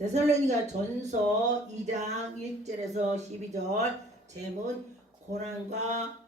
데살로니가 전서 2장 1절에서 12절 제문 고난과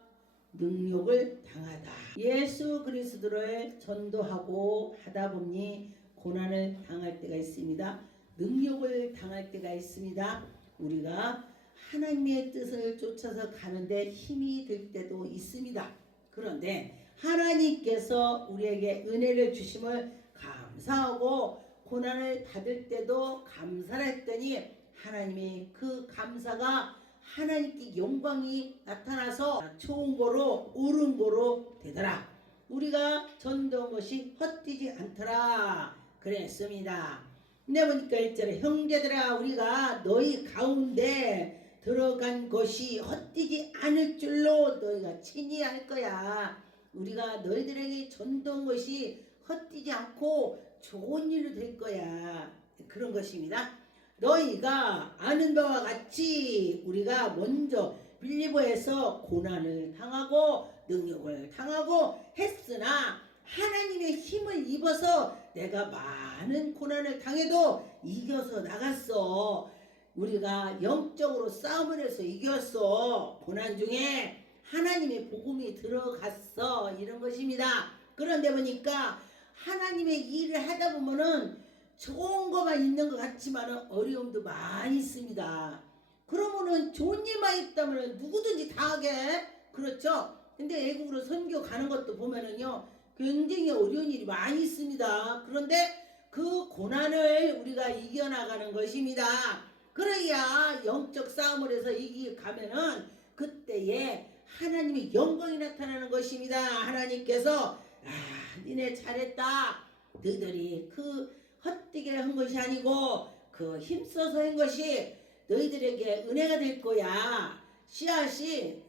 능욕을 당하다. 예수 그리스도를 전도하고 하다 보니 고난을 당할 때가 있습니다. 능욕을 당할 때가 있습니다. 우리가 하나님의 뜻을 쫓아서 가는데 힘이 들 때도 있습니다. 그런데 하나님께서 우리에게 은혜를 주심을 감사하고 고난을 받을 때도 감사를 했더니 하나님의 그 감사가 하나님께 영광이 나타나서 좋은 거로 옳은 거로 되더라. 우리가 전도한 것이 헛되지 않더라 그랬습니다. 근데 보니까 1절에 형제들아 우리가 너희 가운데 들어간 것이 헛되지 않을 줄로 너희가 친히 알 거야. 우리가 너희들에게 전도한 것이 헛되지 않고 좋은 일로 될 거야. 그런 것입니다. 너희가 아는 바와 같이 우리가 먼저 빌리보에서 고난을 당하고 능욕을 당하고 했으나 하나님의 힘을 입어서 내가 많은 고난을 당해도 이겨서 나갔어. 우리가 영적으로 싸움을 해서 이겼어. 고난 중에 하나님의 복음이 들어갔어. 이런 것입니다. 그런데 보니까 하나님의 일을 하다 보면은 좋은 것만 있는 것 같지만 어려움도 많이 있습니다. 그러면은 좋은 일만 있다면 누구든지 다 하게. 그렇죠? 근데 외국으로 선교 가는 것도 보면은요 굉장히 어려운 일이 많이 있습니다. 그런데 그 고난을 우리가 이겨나가는 것입니다. 그래야 영적 싸움을 해서 이기가면은 그때에 하나님의 영광이 나타나는 것입니다. 하나님께서 니네 잘했다. 너희들이 그 헛되게 한 것이 아니고 그 힘써서 한 것이 너희들에게 은혜가 될 거야. 씨앗이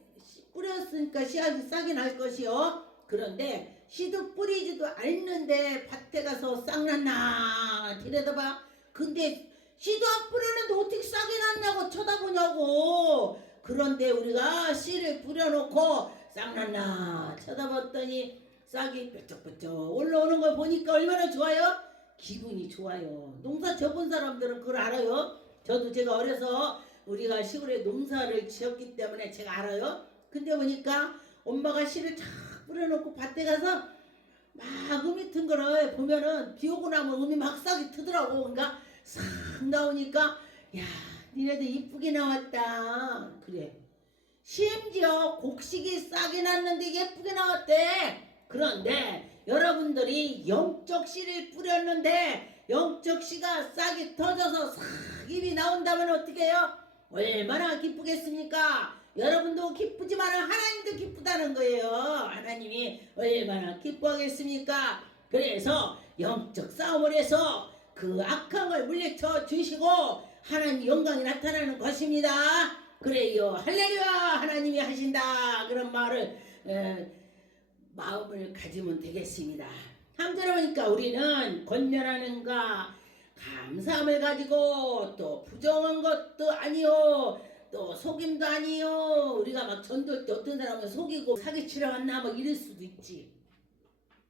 뿌렸으니까 씨앗이 싹이 날 것이요. 그런데 씨도 뿌리지도 않는데 밭에 가서 싹 났나 들여다봐. 근데 씨도 안 뿌렸는데 어떻게 싹이 났냐고 쳐다보냐고. 그런데 우리가 씨를 뿌려놓고 싹 났나 쳐다봤더니 싹이 뾰족뾰족 올라오는 걸 보니까 얼마나 좋아요? 기분이 좋아요. 농사 접은 사람들은 그걸 알아요. 저도 제가 어려서 우리가 시골에 농사를 지었기 때문에 제가 알아요. 근데 보니까 엄마가 씨를 쫙 뿌려놓고 밭에 가서 막 음이 튼 거를 보면은 비 오고 나면 음이 막 싹이 트더라고. 그러니까 싹 나오니까 야 니네들 이쁘게 나왔다. 그래. 심지어 곡식이 싹이 났는데 예쁘게 나왔대. 그런데 여러분들이 영적 씨를 뿌렸는데 영적 씨가 싹이 터져서 싹 잎이 나온다면 어떻게 해요? 얼마나 기쁘겠습니까? 여러분도 기쁘지만 하나님도 기쁘다는 거예요. 하나님이 얼마나 기뻐하겠습니까? 그래서 영적 싸움을 해서 그 악한 걸 물리쳐 주시고 하나님 영광이 나타나는 것입니다. 그래요. 할렐루야 하나님이 하신다. 그런 말을 마음을 가지면 되겠습니다. 3절에 보니까 우리는 권면하는가 감사함을 가지고 또 부정한 것도 아니요 또 속임도 아니요. 우리가 막 전도할 때 어떤 사람은 속이고 사기치러 왔나 막 이럴 수도 있지.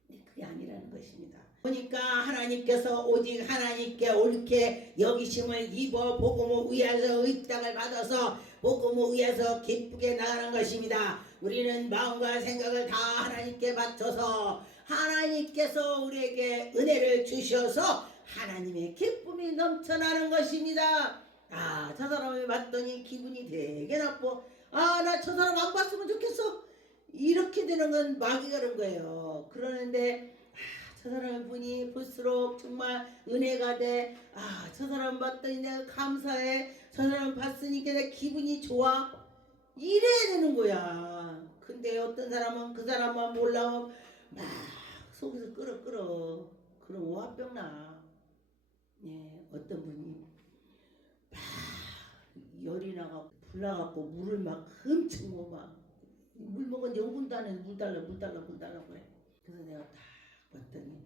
근데 그게 아니라는 것입니다. 보니까 하나님께서 오직 하나님께 옳게 여기심을 입어 복음을 위하여 의탁을 받아서 복음을 위해서 기쁘게 나가는 것입니다. 우리는 마음과 생각을 다 하나님께 바쳐서 하나님께서 우리에게 은혜를 주셔서 하나님의 기쁨이 넘쳐나는 것입니다. 저 사람을 봤더니 기분이 되게 나빠. 나 저 사람 안 봤으면 좋겠어. 이렇게 되는 건 마귀가 그런 거예요. 그러는데 저 사람을 보니 볼수록 정말 은혜가 돼. 저 사람 봤더니 내가 감사해. 저 사람 봤으니까 내 기분이 좋아. 이래야 되는 거야. 근데 어떤 사람은 그 사람만 몰라면 막 속에서 끓어. 그럼 화병 나. 예, 어떤 분이 막 열이 나갖고 불 나갖고 물을 막 엄청 먹어. 물 먹은 지 5분도 안 해서 물 달라 그래. 그래서 내가 딱 봤더니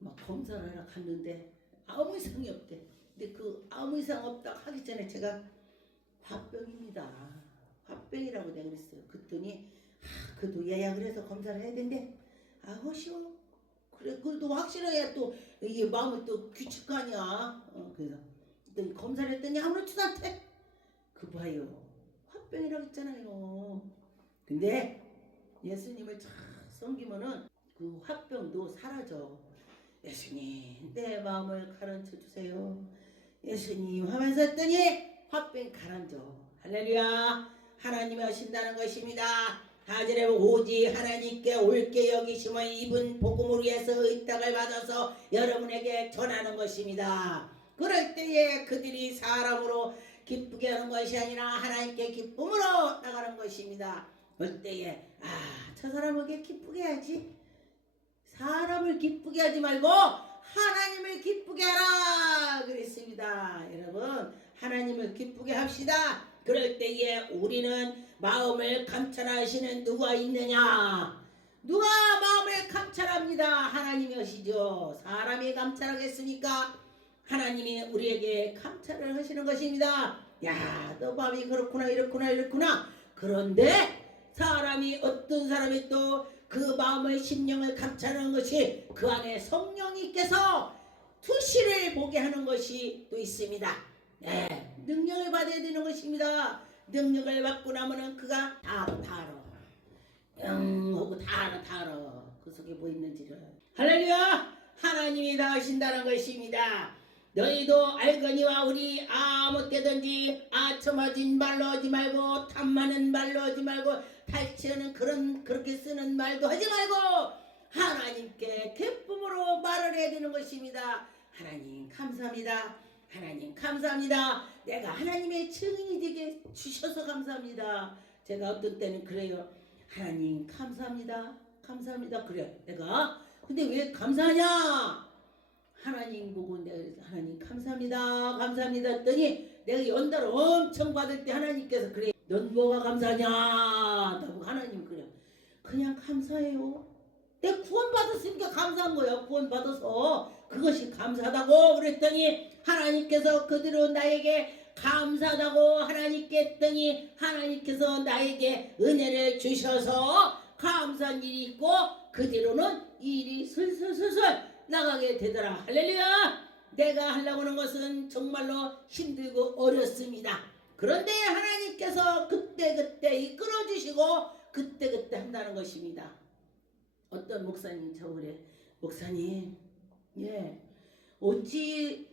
막 검사를 하러 갔는데 아무 이상이 없대. 근데 그 아무 이상 없다고 하기 전에 제가 화병입니다. 화병이라고 내가 그랬어요. 그랬더니 그래도 예약을 해서 검사를 해야 된대. 허시오. 그래 그래도 확실해야 또 이게 마음은 또 규칙하냐. 그래서 그랬더니 검사를 했더니 아무렇지도 않대. 그 봐요. 화병이라고 했잖아요. 근데 예수님을 잘 섬기면은 그 화병도 사라져. 예수님 내 마음을 가르쳐 주세요. 예수님 하면서 했더니 화병 가라앉아. 할렐루야. 하나님이 하신다는 것입니다. 4절에 오직 하나님께 옳게 여기심을 입은 복음을 위해서 의탁을 받아서 여러분에게 전하는 것입니다. 그럴 때에 그들이 사람으로 기쁘게 하는 것이 아니라 하나님께 기쁨으로 나가는 것입니다. 그럴 때에 저 사람에게 기쁘게 해야지. 사람을 기쁘게 하지 말고 하나님을 기쁘게 하라 그랬습니다. 여러분 하나님을 기쁘게 합시다. 그럴 때에 우리는 마음을 감찰하시는 누가 있느냐? 누가 마음을 감찰합니다. 하나님이 하시죠. 사람이 감찰하겠습니까? 하나님이 우리에게 감찰을 하시는 것입니다. 야, 너 마음이 그렇구나 이렇구나. 그런데 사람이 어떤 사람이 또 그 마음의 심령을 감찰하는 것이 그 안에 성령님께서 투시를 보게 하는 것이 또 있습니다. 네, 능력을 받아야 되는 것입니다. 능력을 받고 나면은 그가 다 알아. 하고 다 알아. 그 속에 뭐 있는지를. 할렐루야. 하나님이 다 하신다는 것입니다. 너희도 알거니와 우리 아무 때든지 아첨하진 말로 하지 말고 탐하는 말로 하지 말고 탈취하는 그렇게 쓰는 말도 하지 말고 하나님께 기쁨으로 말을 해야 되는 것입니다. 하나님 감사합니다. 하나님 감사합니다. 내가 하나님의 증인이 되게 주셔서 감사합니다. 제가 어떤 때는 그래요. 하나님 감사합니다. 그래 내가 근데 왜 감사하냐? 하나님 보고 내가 하나님 감사합니다 했더니 내가 연달 엄청 받을 때 하나님께서 그래 넌 뭐가 감사하냐? 하고 하나님 그래 그냥 감사해요. 내가 구원받았으니까 감사한 거예요. 구원받아서 그것이 감사하다고 그랬더니 하나님께서 그대로 나에게 감사하다고 하나님께 했더니 하나님께서 나에게 은혜를 주셔서 감사한 일이 있고 그대로는 일이 슬슬 나가게 되더라. 할렐루야. 내가 하려고 하는 것은 정말로 힘들고 어렵습니다. 그런데 하나님께서 그때 이끌어주시고 그때 한다는 것입니다. 어떤 목사님 저번에 목사님 어찌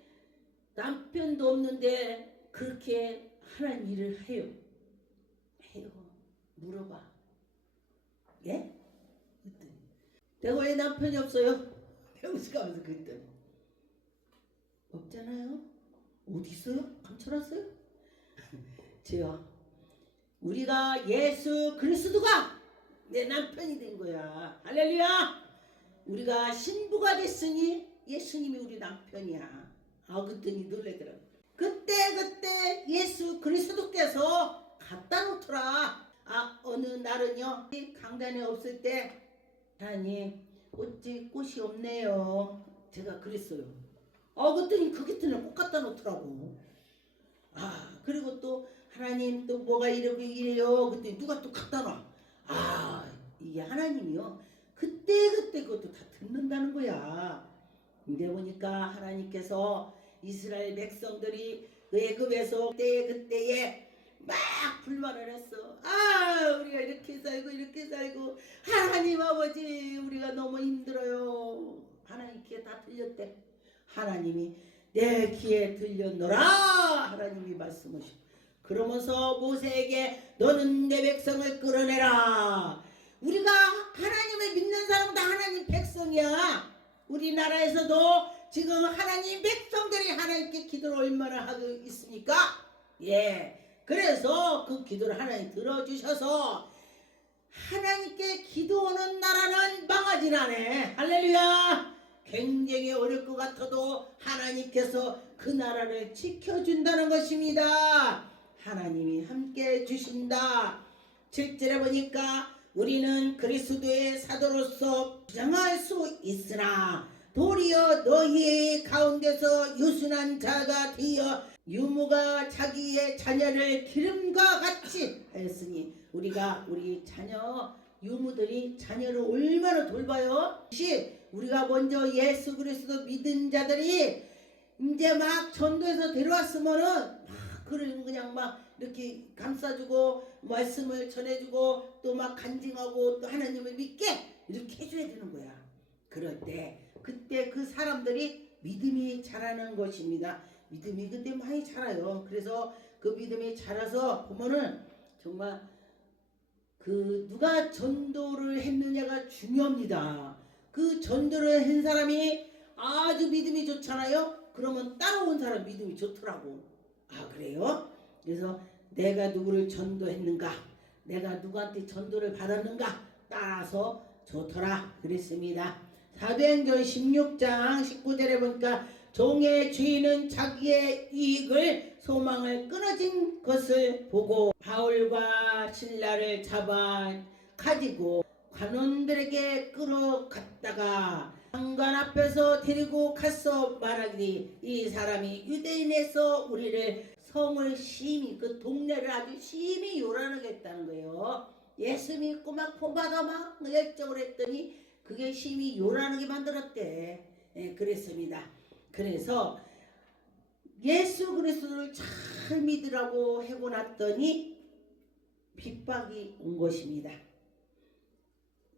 남편도 없는데 그렇게 하나님 일을 해요? 물어봐. 예? 내가 왜 남편이 없어요? 배우시가면서 그랬더니 없잖아요. 어디 있어요? 감춰놨어요? 제가 우리가 예수 그리스도가 내 남편이 된 거야. 할렐루야. 우리가 신부가 됐으니 예수님이 우리 남편이야. 그랬더니 놀래더라. 그때 예수 그리스도께서 갖다 놓더라. 어느 날은요 강단에 없을 때 하나님 어찌 꽃이 없네요. 제가 그랬어요. 그랬더니 그때는 꽃 갖다 놓더라고. 그리고 또 하나님 또 뭐가 이래요. 그때 누가 또 갖다 놔. 이게 하나님이요. 그때 그것도 다 듣는다는 거야. 근데 보니까 하나님께서 이스라엘 백성들이 애굽에서 그때에 막 불만을 했어. 우리가 이렇게 살고 하나님 아버지 우리가 너무 힘들어요. 하나님 귀에 다 들렸대. 하나님이 내 귀에 들렸노라 하나님이 말씀하시고 그러면서 모세에게 너는 내 백성을 끌어내라. 우리가 하나님을 믿는 사람 다 하나님 백성이야. 우리나라에서도 지금 하나님 백성들이 하나님께 기도를 얼마나 하고 있습니까? 그래서 그 기도를 하나님 들어주셔서 하나님께 기도하는 나라는 망하진 않네. 할렐루야. 굉장히 어려울 것 같아도 하나님께서 그 나라를 지켜준다는 것입니다. 하나님이 함께 주신다. 7절에 보니까 우리는 그리스도의 사도로서 주장할 수 있으나 도리어 너희 가운데서 유순한 자가 되어 유무가 자기의 자녀를 기름과 같이 하였으니 우리 자녀 유무들이 자녀를 얼마나 돌봐요. 우리가 먼저 예수 그리스도 믿은 자들이 이제 막 전도해서 데려왔으면은 막 그를 그냥 막 이렇게 감싸주고 말씀을 전해주고 또 막 간증하고 또 하나님을 믿게 이렇게 해줘야 되는 거야. 그럴 때 그때 그 사람들이 믿음이 자라는 것입니다. 믿음이 그때 많이 자라요. 그래서 그 믿음이 자라서 보면은 정말 그 누가 전도를 했느냐가 중요합니다. 그 전도를 한 사람이 아주 믿음이 좋잖아요. 그러면 따라온 사람 믿음이 좋더라고. 아 그래요? 그래서 내가 누구를 전도했는가, 내가 누구한테 전도를 받았는가 따라서 좋더라 그랬습니다. 사도행전 16장 19절에 보니까 종의 주인은 자기의 이익을 소망을 끊어진 것을 보고 바울과 신라를 잡아 가지고 관원들에게 끌어갔다가 장관 앞에서 데리고 가서 말하기를 이 사람이 유대인에서 우리를 성을 심히 그 동네를 아주 심히 요란하게 했다는 거예요. 예수 믿고 막 포마가 막 열정을 했더니 그게 심히 요란하게 만들었대. 예, 그랬습니다. 그래서 예수 그리스도를 잘 믿으라고 하고 났더니 핍박이 온 것입니다.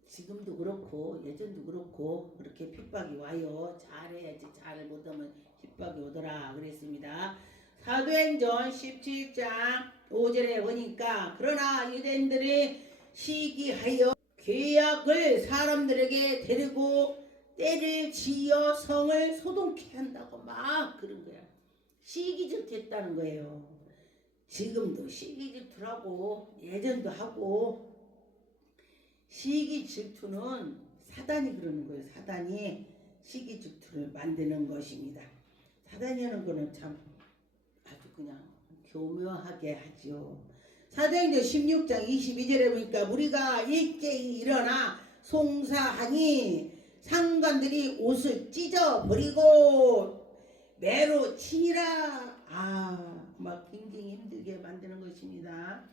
지금도 그렇고 예전도 그렇고 그렇게 핍박이 와요. 잘해야지, 잘 못하면 핍박이 오더라 그랬습니다. 사도행전 17장 5절에 보니까 그러나 유대인들이 시기하여 죄악을 사람들에게 데리고 때를 지어 성을 소동케 한다고 막 그런 거야. 시기질투했다는 거예요. 지금도 시기질투라고 예전도 하고 시기질투는 사단이 그러는 거예요. 사단이 시기질투를 만드는 것입니다. 사단이 하는 거는 참 아주 그냥 교묘하게 하죠. 사도행전 16장 22절에 보니까 우리가 일제히 일어나 송사하니 상관들이 옷을 찢어버리고 매로 치니라. 막 굉장히 힘들게 만드는 것입니다.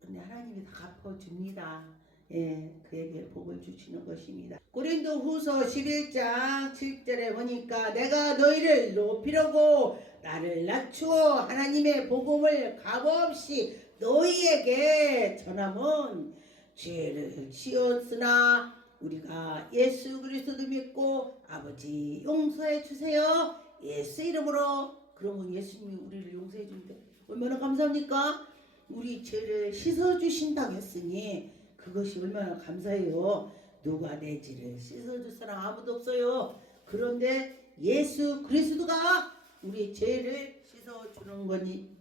근데 하나님이 다 갚아줍니다. 예, 그에게 복을 주시는 것입니다. 고린도 후서 11장 7절에 보니까 내가 너희를 높이려고 나를 낮추어 하나님의 복음을 값없이 너희에게 전함은 죄를 지었으나 우리가 예수 그리스도 믿고 아버지 용서해 주세요. 예수 이름으로. 그러면 예수님이 우리를 용서해 주는데 얼마나 감사합니까? 우리 죄를 씻어주신다고 했으니 그것이 얼마나 감사해요. 누가 내 죄를 씻어줄 사람 아무도 없어요. 그런데 예수 그리스도가 우리 죄를 씻어주는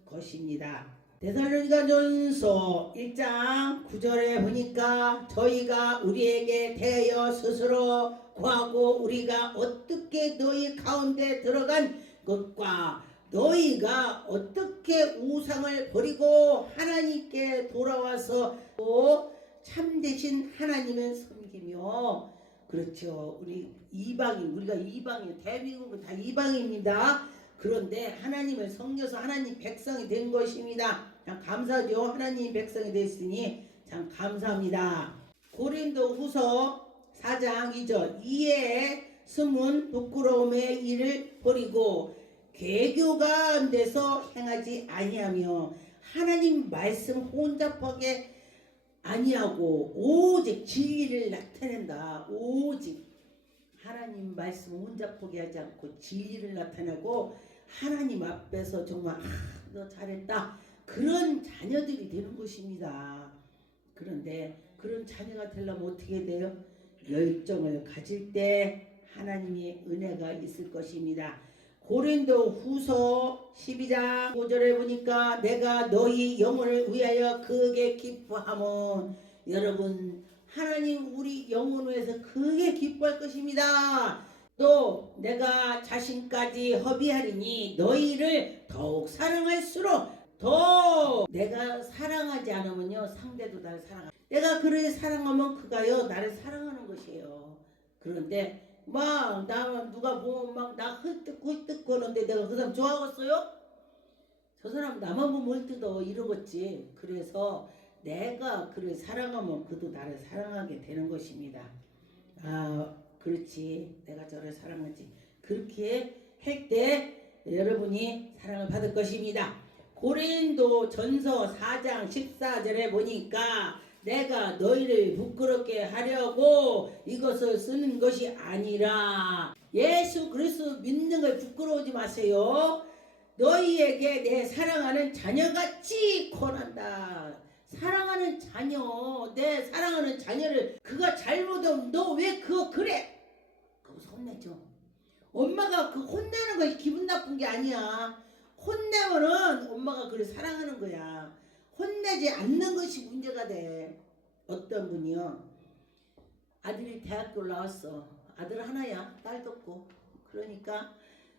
것입니다. 데살로니가전서 1장 9절에 보니까 저희가 우리에게 대하여 스스로 구하고 우리가 어떻게 너희 가운데 들어간 것과 너희가 어떻게 우상을 버리고 하나님께 돌아와서 또 참되신 하나님을 섬기며 그렇죠. 우리 이방인, 우리가 이방인, 대한민국은 다 이방인입니다. 그런데 하나님을 섬겨서 하나님 백성이 된 것입니다. 참 감사하죠. 하나님 백성이 됐으니 참 감사합니다. 고린도 후서 4장 2절 이에 숨은 부끄러움의 일을 버리고 괴교 가운데서 행하지 아니하며 하나님 말씀 혼잡하게 아니하고 오직 진리를 나타낸다. 오직 하나님 말씀 혼잡하게 하지 않고 진리를 나타내고 하나님 앞에서 정말 너 잘했다. 그런 자녀들이 되는 것입니다. 그런데 그런 자녀가 되려면 어떻게 돼요? 열정을 가질 때 하나님의 은혜가 있을 것입니다. 고린도 후서 12장 5절에 보니까 내가 너희 영혼을 위하여 크게 기뻐하면 여러분 하나님 우리 영혼을 위해서 크게 기뻐할 것입니다. 또 내가 자신까지 허비하리니 너희를 더욱 사랑할수록 더 내가 사랑하지 않으면요 상대도 나를 사랑합니다. 내가 그를 사랑하면 그가요 나를 사랑하는 것이에요. 그런데 막 나 누가 보면 막 나 헐뜯고 거는데 내가 그 사람 좋아하겠어요? 저 사람 나만 보면 헐뜯어 이러겠지. 그래서 내가 그를 사랑하면 그도 나를 사랑하게 되는 것입니다. 그렇지 내가 저를 사랑하지 그렇게 할 때 여러분이 사랑을 받을 것입니다. 고린도 전서 4장 14절에 보니까 내가 너희를 부끄럽게 하려고 이것을 쓰는 것이 아니라 예수 그리스도 믿는 걸 부끄러워하지 마세요. 너희에게 내 사랑하는 자녀같이 권한다. 사랑하는 자녀, 내 사랑하는 자녀를 그가 잘못하면 너 왜 그거 그래? 그거 혼내죠. 엄마가 그 혼내는 것이 기분 나쁜 게 아니야. 혼내면은 엄마가 그를 사랑하는 거야. 혼내지 않는 것이 문제가 돼. 어떤 분이요. 아들이 대학교 나왔어. 아들 하나야. 딸도 없고. 그러니까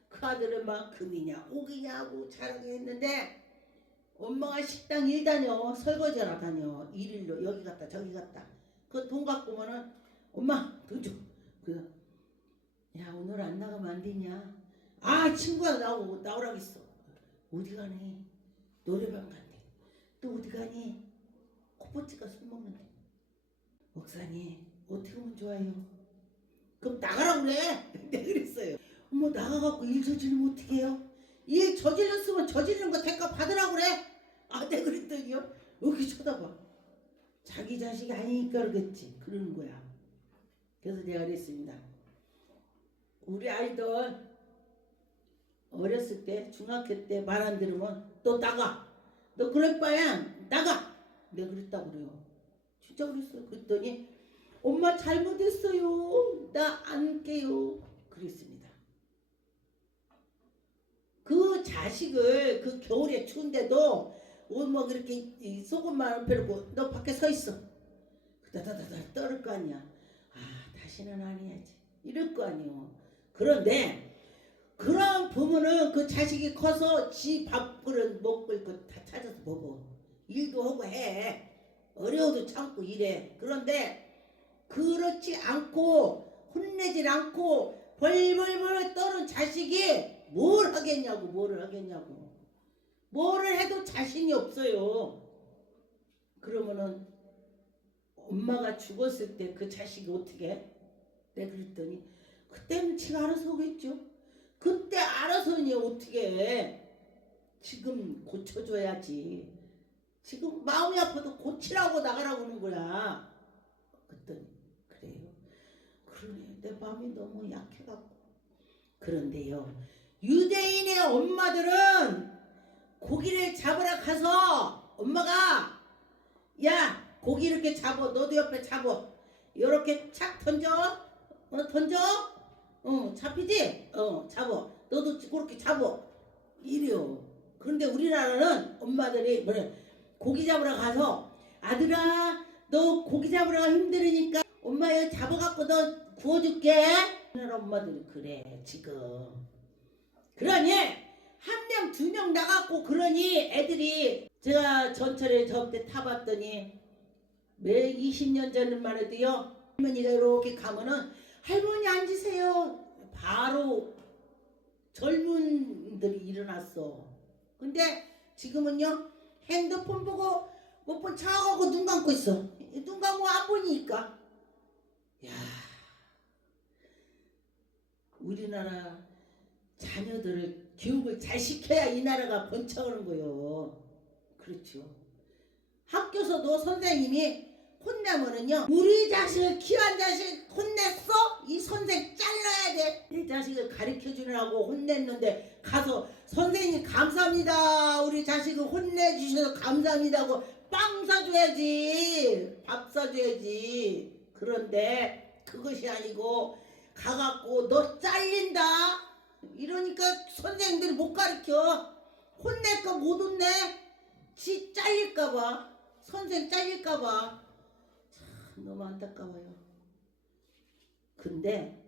그 아들은 막 금이냐 오기냐 하고 자라게 했는데 엄마가 식당 일 다녀. 설거지하러 다녀. 일일로 여기 갔다 저기 갔다. 그 돈 갖고 오면은 엄마 돈 줘. 야 오늘 안 나가면 안 되냐. 아 친구가 나오라고 했어. 어디 가니? 노래방 간대. 또 어디 가니? 코포츠가 술 먹는데. 목사님 어떻게 하면 좋아요? 그럼 나가라고 그래. 내가 그랬어요. 어머 나가갖고 일 저지르면 어떻게 해요? 일 저질렀으면 저지르는 거 대가 받으라고 그래. 아 내가 그랬더니요. 여기 쳐다봐. 자기 자식이 아니니까 그러겠지. 그러는 거야. 그래서 내가 그랬습니다. 우리 아이들 어렸을 때 중학교 때 말 안 들으면 너 나가. 너 그럴 바야 나가. 내가 그랬다고 그래요. 진짜 그랬어요. 그랬더니 엄마 잘못했어요. 나 안 깨요. 그랬습니다. 그 자식을 그 겨울에 추운데도 뭐 그렇게 속옷만 펴고 너 밖에 서 있어. 다다다다 떨을 거 아니야. 아 다시는 안 해야지. 이럴 거 아니요. 그런데 그런 부모는 그 자식이 커서 지 밥그릇 먹을 거 다 찾아서 먹어. 일도 하고 해. 어려워도 참고 일해. 그런데 그렇지 않고 혼내질 않고 벌벌벌 떠는 자식이 뭘 하겠냐고. 뭐를 해도 자신이 없어요. 그러면은 엄마가 죽었을 때 그 자식이 어떻게 해? 내가 그랬더니 그때는 지가 알아서 오겠죠. 그때 알아서니 어떻게 해. 지금 고쳐줘야지. 지금 마음이 아파도 고치라고 나가라고 하는 거야. 그랬더니 그래요. 그러네. 내 마음이 너무 약해갖고. 그런데요. 유대인의 엄마들은 고기를 잡으러 가서 엄마가 야 고기 이렇게 잡어. 너도 옆에 잡어. 이렇게 착 던져. 던져. 잡히지? 잡어. 너도 그렇게 잡어. 이래요. 그런데 우리나라는 엄마들이 뭐래 고기 잡으러 가서 아들아 너 고기 잡으러 힘들으니까 엄마 이거 잡아갖고 너 구워줄게. 우리나라 엄마들이 그래 지금. 그러니 한 명 두 명 나갔고 그러니 애들이 제가 전철에 저때 타봤더니 매 20년 전만 해도요. 할머니가 이렇게 가면은 할머니 앉으세요. 바로 젊은들이 일어났어. 근데 지금은요. 핸드폰 보고 못 본 척하고 눈 감고 있어. 눈 감고 안 보니까. 야, 우리나라 자녀들을 교육을 잘 시켜야 이 나라가 번창하는 거요. 그렇죠. 학교에서도 선생님이 혼내면은요. 우리 자식을 귀한 자식 혼냈어? 이 선생 잘라야 돼. 내 자식을 가르쳐주느라고 혼냈는데 가서 선생님 감사합니다. 우리 자식을 혼내주셔서 감사합니다 하고 빵 사줘야지. 밥 사줘야지. 그런데 그것이 아니고 가갖고 너 잘린다. 이러니까 선생님들이 못 가르쳐. 혼낼까 못 혼내. 지 잘릴까봐. 선생 잘릴까봐. 참 너무 안타까워요. 근데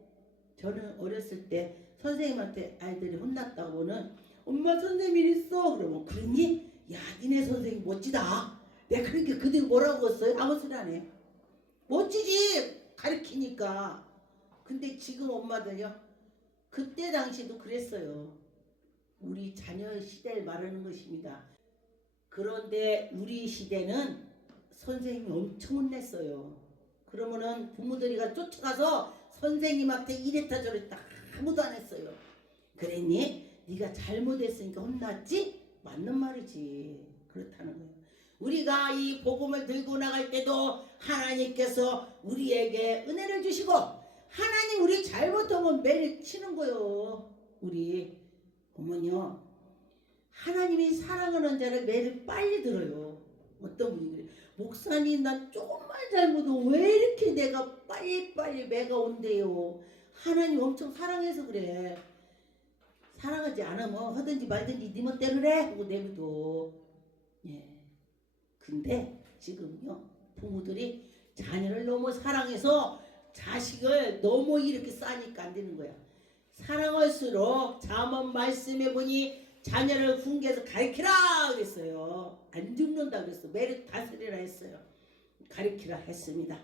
저는 어렸을 때 선생님한테 아이들이 혼났다고는 엄마 선생님 이랬어. 그러면 그러니? 야 니네 선생님 멋지다. 내가 그렇게 그들 뭐라고 했어요? 아무 소리 안 해. 멋지지 가르치니까. 근데 지금 엄마들요 그때 당시도 그랬어요. 우리 자녀 시대를 말하는 것입니다. 그런데 우리 시대는 선생님이 엄청 혼냈어요. 그러면은 부모들이가 쫓아가서 선생님한테 이랬다 저랬다 아무도 안 했어요. 그랬니? 네가 잘못했으니까 혼났지? 맞는 말이지. 그렇다는 거예요. 우리가 이 복음을 들고 나갈 때도 하나님께서 우리에게 은혜를 주시고 하나님 우리 잘못하면 매를 치는 거요. 우리 보면요, 하나님이 사랑하는 자를 매를 빨리 들어요. 어떤 분이 그래, 목사님 나 조금만 잘못하면 왜 이렇게 내가 빨리빨리 매가 온대요. 하나님 엄청 사랑해서 그래. 사랑하지 않으면 하든지 말든지 네 멋대로 해 하고 내버려. 예. 근데 지금요, 부모들이 자녀를 너무 사랑해서 자식을 너무 이렇게 싸니까 안 되는 거야. 사랑할수록 잠언 말씀해 보니 자녀를 훈계해서 가르치라 그랬어요. 안 죽는다 그랬어. 매를 다스리라 했어요. 가르치라 했습니다.